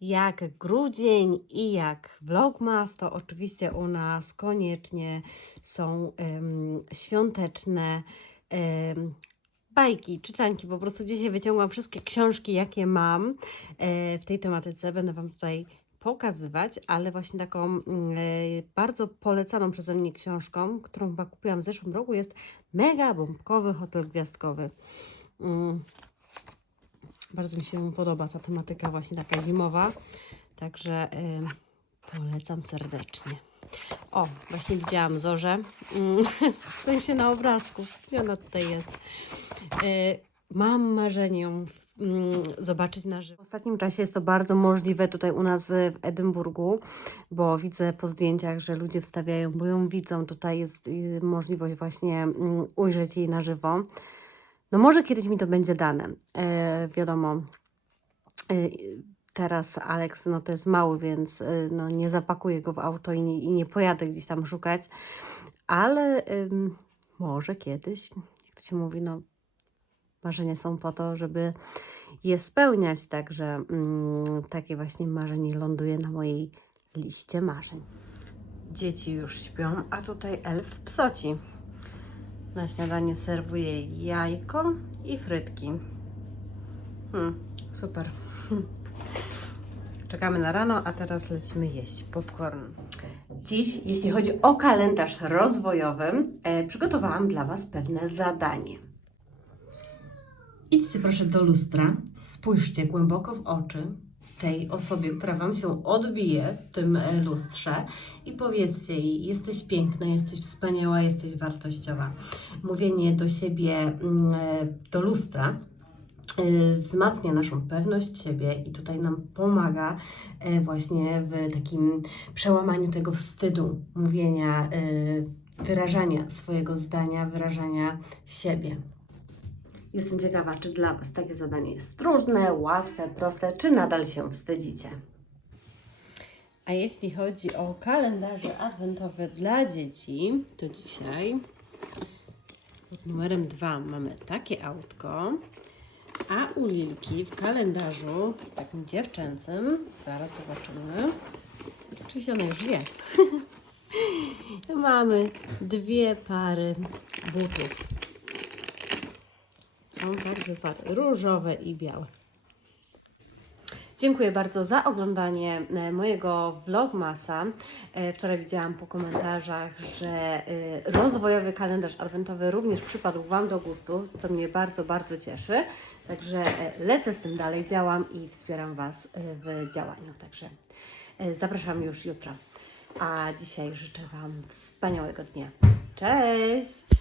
jak grudzień i jak vlogmas, to oczywiście u nas koniecznie są em, świąteczne em, bajki, czytanki. Po prostu dzisiaj wyciągłam wszystkie książki, jakie mam e, w tej tematyce. Będę Wam tutaj pokazywać, ale właśnie taką mm, e, bardzo polecaną przeze mnie książką, którą chyba kupiłam w zeszłym roku, jest Mega Bombkowy Hotel Gwiazdkowy. Bardzo mi się podoba ta tematyka właśnie taka zimowa, także polecam serdecznie. O, właśnie widziałam Zorzę, mm, w sensie na obrazku, gdzie ona tutaj jest. Y, mam marzenie mm, zobaczyć na żywo. W ostatnim czasie jest to bardzo możliwe tutaj u nas w Edynburgu, bo widzę po zdjęciach, że ludzie wstawiają, bo ją widzą. Tutaj jest y, możliwość właśnie mm, ujrzeć jej na żywo. No może kiedyś mi to będzie dane. E, wiadomo, e, teraz Alex no to jest mały, więc e, no, nie zapakuję go w auto i i nie pojadę gdzieś tam szukać, ale ym, może kiedyś, jak to się mówi, no marzenia są po to, żeby je spełniać, także mm, takie właśnie marzenie ląduje na mojej liście marzeń. Dzieci już śpią, a tutaj elf psoci. Na śniadanie serwuję jajko i frytki. Hmm, super. Czekamy na rano, a teraz lecimy jeść popcorn. Dziś, jeśli chodzi o kalendarz rozwojowy, e, przygotowałam dla Was pewne zadanie. Idźcie proszę do lustra, spójrzcie głęboko w oczy tej osobie, która Wam się odbije w tym e, lustrze i powiedzcie jej, jesteś piękna, jesteś wspaniała, jesteś wartościowa. Mówienie do siebie, mm, e, do lustra, e, wzmacnia naszą pewność siebie i tutaj nam pomaga właśnie w takim przełamaniu tego wstydu mówienia, wyrażania swojego zdania, wyrażania siebie. Jestem ciekawa, czy dla Was takie zadanie jest trudne, łatwe, proste, czy nadal się wstydzicie. A jeśli chodzi o kalendarze adwentowe dla dzieci, to dzisiaj pod numerem 2 mamy takie autko, a u Lilki w kalendarzu takim dziewczęcym, zaraz zobaczymy, oczywiście ona już wie, mamy dwie pary butów. Dwie pary, różowe i białe. Dziękuję bardzo za oglądanie e, mojego vlogmasa. E, Wczoraj widziałam po komentarzach, że e, rozwojowy kalendarz adwentowy również przypadł Wam do gustu, co mnie bardzo, bardzo cieszy. Także lecę z tym dalej, działam i wspieram Was w działaniu. Także zapraszam już jutro. A dzisiaj życzę Wam wspaniałego dnia. Cześć!